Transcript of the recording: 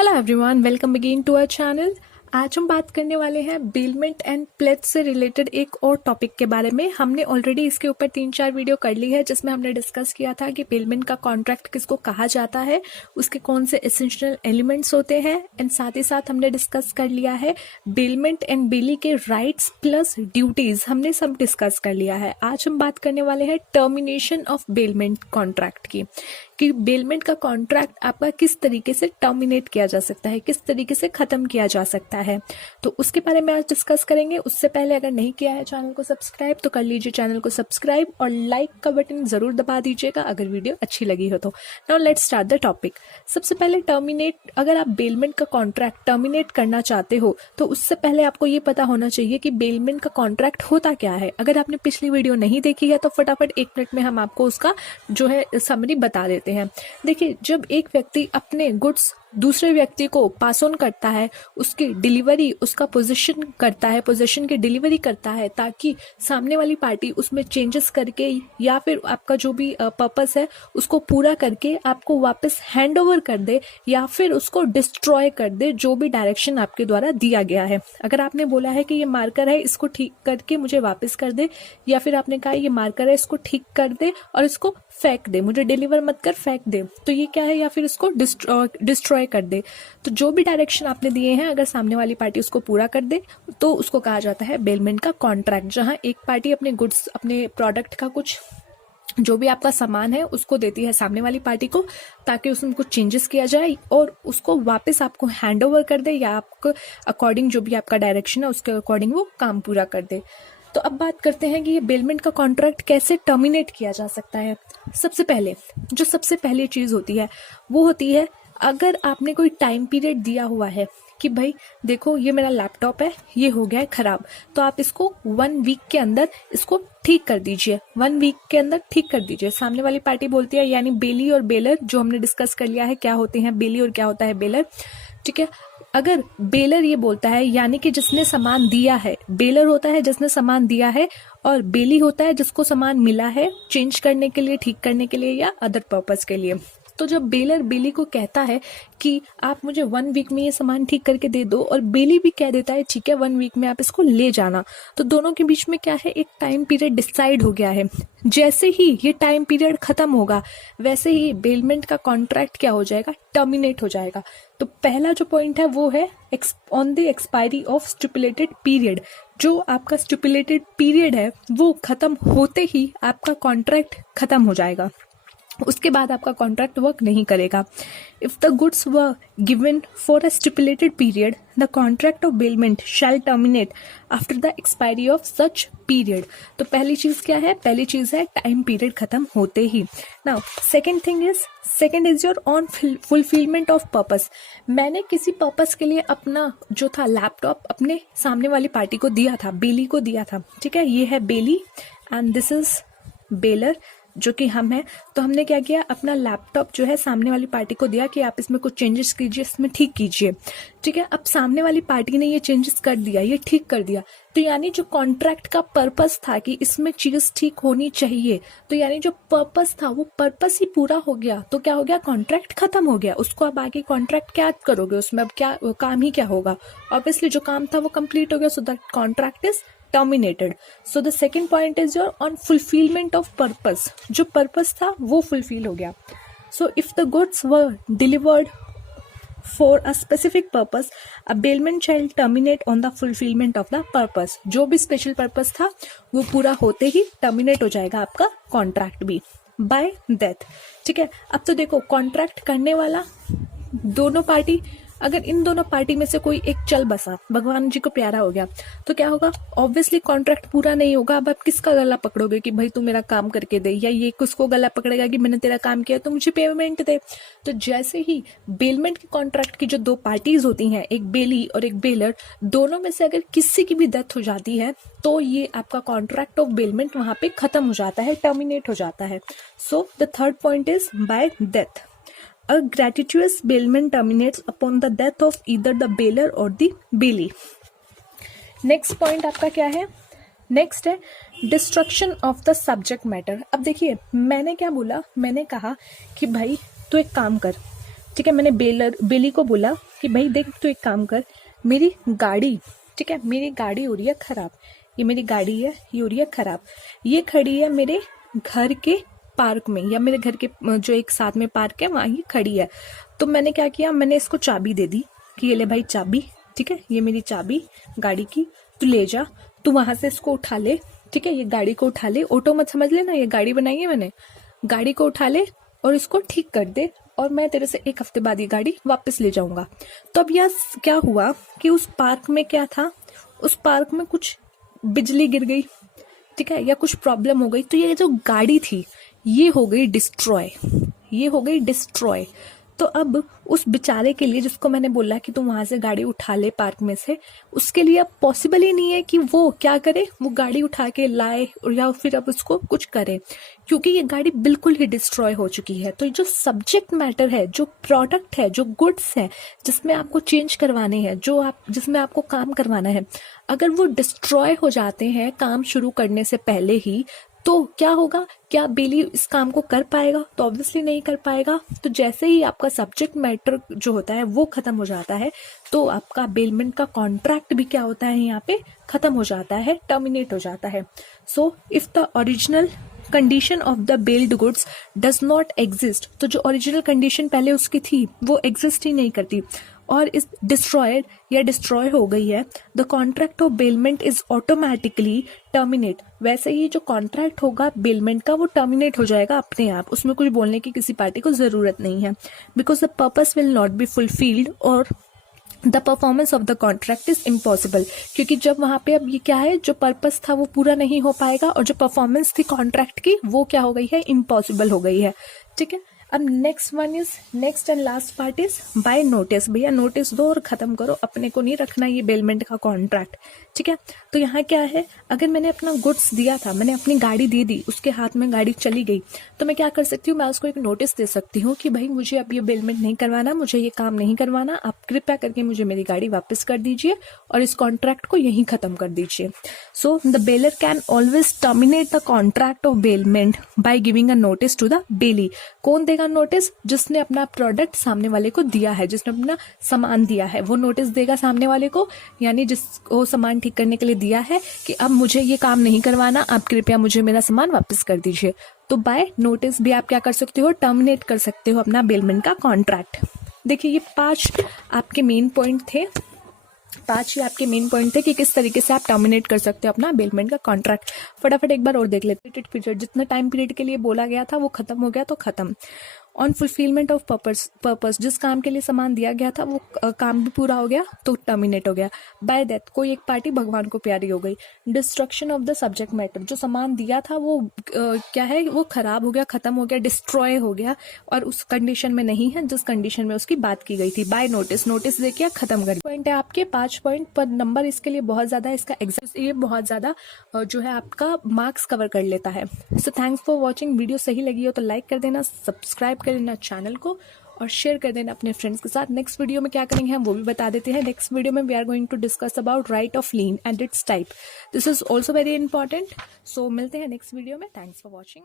Hello everyone, welcome again to our channel. आज हम बात करने वाले हैं बेलमेंट एंड प्लेथ से रिलेटेड एक और टॉपिक के बारे में। हमने ऑलरेडी इसके ऊपर 3-4 वीडियो कर ली है जिसमें हमने डिस्कस किया था कि बेलमेंट का कॉन्ट्रैक्ट किसको कहा जाता है, उसके कौन से एसेंशियल एलिमेंट्स होते हैं, एंड साथ ही साथ हमने डिस्कस कर लिया है बेलमेंट एंड बेली के राइट्स प्लस ड्यूटीज, हमने सब डिस्कस कर लिया है। आज हम बात करने वाले हैं टर्मिनेशन ऑफ बेलमेंट कॉन्ट्रैक्ट की, कि बेलमेंट का कॉन्ट्रैक्ट आपका किस तरीके से टर्मिनेट किया जा सकता है, किस तरीके से खत्म किया जा सकता है, तो उसके बारे में आज डिस्कस करेंगे। उससे पहले अगर नहीं किया है चैनल को सब्सक्राइब तो कर लीजिए चैनल को सब्सक्राइब और लाइक का बटन जरूर दबा दीजिएगा अगर वीडियो अच्छी लगी हो तो। Now let's start the topic. सबसे पहले टर्मिनेट, अगर आप बेलमेंट का कॉन्ट्रैक्ट टर्मिनेट करना चाहते हो तो उससे पहले आपको ये पता होना चाहिए कि बेलमेंट का कॉन्ट्रैक्ट होता क्या है। अगर आपने पिछली वीडियो नहीं देखी है तो फटाफट 1 मिनट में हम आपको उसका जो है समरी बता देते हैं। देखिए, जब एक व्यक्ति अपने गुड्स दूसरे व्यक्ति को पास ऑन करता है, उसकी डिलीवरी, उसका पोजीशन करता है, पोजीशन की डिलीवरी करता है ताकि सामने वाली पार्टी उसमें चेंजेस करके या फिर आपका जो भी पर्पस है उसको पूरा करके आपको वापस हैंड ओवर कर दे या फिर उसको डिस्ट्रॉय कर दे, जो भी डायरेक्शन आपके द्वारा दिया गया है। अगर आपने बोला है कि ये मार्कर है, इसको ठीक करके मुझे वापस कर दे, या फिर आपने कहा ये मार्कर है, इसको ठीक कर दे और इसको फेंक दे, मुझे डिलीवर मत कर, फेंक दे, तो ये क्या है, या फिर इसको डिस्ट्रॉय कर दे, तो जो भी डायरेक्शन आपने दिए हैं अगर सामने वाली पार्टी उसको पूरा कर दे तो उसको कहा जाता है बेलमेंट का कॉन्ट्रैक्ट। जहां एक पार्टी अपने गुड्स, अपने प्रोडक्ट का कुछ जो भी आपका सामान है उसको देती है सामने वाली पार्टी को ताकि उसमें कुछ चेंजेस किया जाए और उसको वापस आपको हैंड ओवर कर दे या आपको अकॉर्डिंग जो भी आपका डायरेक्शन है उसके अकॉर्डिंग वो काम पूरा कर दे। तो अब बात करते हैं कि ये बेलमेंट का कॉन्ट्रैक्ट कैसे टर्मिनेट किया जा सकता है। सबसे पहले चीज होती है वो होती है, अगर आपने कोई टाइम पीरियड दिया हुआ है कि भाई देखो ये मेरा लैपटॉप है, ये हो गया है खराब, तो आप इसको 1 वीक के अंदर इसको ठीक कर दीजिए, 1 वीक के अंदर ठीक कर दीजिए। सामने वाली पार्टी बोलती है, यानी बेली और बेलर जो हमने डिस्कस कर लिया है क्या होते हैं बेली और क्या होता है बेलर, ठीक है। अगर बेलर ये बोलता है यानी कि जिसने सामान दिया है, बेलर होता है जिसने सामान दिया है और बेली होता है जिसको सामान मिला है चेंज करने के लिए, ठीक करने के लिए या अदर पर्पस के लिए। तो जब बेलर बेली को कहता है कि आप मुझे 1 वीक में ये सामान ठीक करके दे दो और बेली भी कह देता है ठीक है 1 वीक में आप इसको ले जाना, तो दोनों के बीच में क्या है, एक टाइम पीरियड डिसाइड हो गया है। जैसे ही ये टाइम पीरियड खत्म होगा वैसे ही बेलमेंट का कॉन्ट्रैक्ट क्या हो जाएगा, टर्मिनेट हो जाएगा। तो पहला जो पॉइंट है वो है on the expiry of stipulated period. जो आपका स्टिपुलेटेड पीरियड है वो खत्म होते ही आपका कॉन्ट्रैक्ट खत्म हो जाएगा, उसके बाद आपका कॉन्ट्रैक्ट वर्क नहीं करेगा। If the goods were given for a stipulated period the contract of bailment shall terminate after the expiry of such period. तो पहली चीज क्या है, पहली चीज है टाइम पीरियड खत्म होते ही। Now second is your on fulfilment of purpose. मैंने किसी पर्पस के लिए अपना जो था लैपटॉप अपने सामने वाली पार्टी को दिया था, बेली को दिया था, ठीक है। ये है बेली एंड दिस इज बेलर जो कि हम हैं। तो हमने क्या किया, अपना लैपटॉप जो है सामने वाली पार्टी को दिया कि आप इसमें कुछ चेंजेस कीजिए, इसमें ठीक कीजिए, ठीक है। अब सामने वाली पार्टी ने ये चेंजेस कर दिया, ये ठीक कर दिया, तो यानी जो कॉन्ट्रैक्ट का पर्पस था कि इसमें चीज ठीक होनी चाहिए, तो यानी जो पर्पस था वो पर्पस ही पूरा हो गया। तो क्या हो गया, कॉन्ट्रैक्ट खत्म हो गया। उसको अब आगे कॉन्ट्रैक्ट क्या करोगे, उसमें अब क्या काम ही क्या होगा, ऑब्वियसली जो काम था वो कंप्लीट हो गया, so that contract is terminated. So the second point is your on fulfillment of purpose. जो purpose था वो fulfill हो गया। So if the goods were delivered for a specific purpose, a bailment shall terminate on the fulfillment of the purpose. जो भी special purpose था वो पूरा होते ही terminate हो जाएगा आपका contract भी by death, ठीक है। अब तो देखो कॉन्ट्रैक्ट करने वाला दोनों पार्टी, अगर इन दोनों पार्टी में से कोई एक चल बसा, भगवान जी को प्यारा हो गया, तो क्या होगा, ऑब्वियसली कॉन्ट्रैक्ट पूरा नहीं होगा। अब आप किसका गला पकड़ोगे कि भाई तू मेरा काम करके दे, या ये किसको गला पकड़ेगा कि मैंने तेरा काम किया तो मुझे पेमेंट दे। तो जैसे ही बेलमेंट के कॉन्ट्रैक्ट की जो 2 पार्टीज होती हैं, एक बेली और एक बेलर, दोनों में से अगर किसी की भी डेथ हो जाती है तो ये आपका कॉन्ट्रैक्ट ऑफ बेलमेंट वहां पे खत्म हो जाता है, टर्मिनेट हो जाता है। So the third point is by death. A gratuitous bailment terminates upon the death of either the bailor or the bailee. Next point आपका क्या है, नेक्स्ट है destruction of the subject matter. अब देखिए मैंने क्या बोला, मैंने कहा कि भाई तू एक काम कर, ठीक है। मैंने बेली को बोला कि भाई देख तो एक काम कर, मेरी गाड़ी, ठीक है, मेरी गाड़ी हो रही है खराब, ये मेरी गाड़ी है, ये हो रही है खराब, ये खड़ी है मेरे घर के पार्क में या मेरे घर के जो एक साथ में पार्क है वहां ये खड़ी है। तो मैंने क्या किया, मैंने इसको चाबी दे दी कि ये ले भाई चाबी, ठीक है, ये मेरी चाबी गाड़ी की, तू ले जा, तू वहां से इसको उठा ले, ठीक है, ये गाड़ी को उठा ले, ऑटो मत समझ लेना, ये गाड़ी बनाई है मैंने, गाड़ी को उठा ले और इसको ठीक कर दे और मैं तेरे से 1 हफ्ते बाद ये गाड़ी वापस ले जाऊंगा। तो अब यह क्या हुआ कि उस पार्क में क्या था, उस पार्क में कुछ बिजली गिर गई, ठीक है, या कुछ प्रॉब्लम हो गई, तो ये जो गाड़ी थी ये हो गई डिस्ट्रॉय, ये हो गई डिस्ट्रॉय। तो अब उस बेचारे के लिए जिसको मैंने बोला कि तुम वहां से गाड़ी उठा ले पार्क में से, उसके लिए अब पॉसिबल ही नहीं है कि वो क्या करे, वो गाड़ी उठा के लाए या फिर अब उसको कुछ करे, क्योंकि ये गाड़ी बिल्कुल ही डिस्ट्रॉय हो चुकी है। तो जो सब्जेक्ट मैटर है, जो प्रोडक्ट है, जो गुड्स है जिसमें आपको चेंज करवाने हैं, जिसमें आपको काम करवाना है, अगर वो डिस्ट्रॉय हो जाते हैं काम शुरू करने से पहले ही, तो क्या होगा, क्या बेली इस काम को कर पाएगा? तो ऑब्वियसली नहीं कर पाएगा। तो जैसे ही आपका सब्जेक्ट मैटर जो होता है वो खत्म हो जाता है, तो आपका बेलमेंट का कॉन्ट्रैक्ट भी क्या होता है, यहाँ पे खत्म हो जाता है, टर्मिनेट हो जाता है। So if the original condition of the bailed goods does not exist, तो जो ओरिजिनल कंडीशन पहले उसकी थी वो एग्जिस्ट ही नहीं करती और इस डिस्ट्रॉयड या डिस्ट्रॉय हो गई है, the contract of bailment is automatically terminate. वैसे ही जो कॉन्ट्रैक्ट होगा बेलमेंट का वो टर्मिनेट हो जाएगा अपने आप, उसमें कुछ बोलने की किसी पार्टी को जरूरत नहीं है, because the purpose will not be fulfilled और the performance of the contract is impossible. क्योंकि जब वहां पे अब ये क्या है, जो पर्पस था वो पूरा नहीं हो पाएगा और जो परफॉर्मेंस थी कॉन्ट्रैक्ट की वो क्या हो गई है, इम्पॉसिबल हो गई है, ठीक है। अब next and last part is by notice. भैया नोटिस दो और खत्म करो, अपने को नहीं रखना ये बेलमेंट का कॉन्ट्रैक्ट, ठीक है। तो यहाँ क्या है, अगर मैंने अपना गुड्स दिया था, मैंने अपनी गाड़ी दे दी, उसके हाथ में गाड़ी चली गई, तो मैं क्या कर सकती हूँ, मैं उसको एक नोटिस दे सकती हूँ कि भाई मुझे अब ये बेलमेंट नहीं करवाना, मुझे ये काम नहीं करवाना, आप कृपया करके मुझे मेरी गाड़ी वापस कर दीजिए और इस कॉन्ट्रैक्ट को यहीं खत्म कर दीजिए। So the bailor can always terminate the contract of bailment by giving a notice to the bailee. कौन देगा नोटिस? जिसने अपना प्रोडक्ट सामने वाले को दिया है, जिसने अपना सामान दिया है, वो नोटिस देगा सामने वाले को, यानी जिसको सामान ठीक करने के लिए दिया है कि अब मुझे ये काम नहीं करवाना, आप कृपया मुझे मेरा सामान वापस कर दीजिए। तो बाय नोटिस भी आप क्या कर सकते हो, टर्मिनेट कर सकते हो अपना बेलमेंट का कॉन्ट्रैक्ट। देखिए ये 5 आपके मेन पॉइंट थे, 5 ही आपके मेन पॉइंट थे कि किस तरीके से आप टर्मिनेट कर सकते हो अपना बेलमेंट का कॉन्ट्रैक्ट। फटाफट एक बार और देख लेते पीरियड, जितना टाइम पीरियड के लिए बोला गया था वो खत्म हो गया तो खत्म। ऑन फुलफिलमेंट ऑफ पर्पस, जिस काम के लिए सामान दिया गया था वो काम भी पूरा हो गया तो टर्मिनेट हो गया। बाय डेथ, कोई एक पार्टी भगवान को प्यारी हो गई। Destruction of the subject matter, जो सामान दिया था वो क्या है, वो खराब हो गया, खत्म हो गया, डिस्ट्रॉय हो गया और उस कंडीशन में नहीं है जिस कंडीशन में उसकी बात की गई थी। बाय नोटिस, नोटिस देके खत्म कर। पॉइंट है आपके 5 पॉइंट पर, नंबर इसके लिए बहुत ज्यादा है, इसका एग्जाम ये बहुत ज्यादा जो है आपका मार्क्स कवर कर लेता है। So thanks for watching. Video सही लगी हो तो लाइक कर देना, सब्सक्राइब कर देना चैनल को और शेयर कर देना अपने फ्रेंड्स के साथ। नेक्स्ट वीडियो में क्या करेंगे हम वो भी बता देते हैं। नेक्स्ट वीडियो में we are going to discuss about right of lien and its type. This is also very important. सो मिलते हैं नेक्स्ट वीडियो में। Thanks for watching.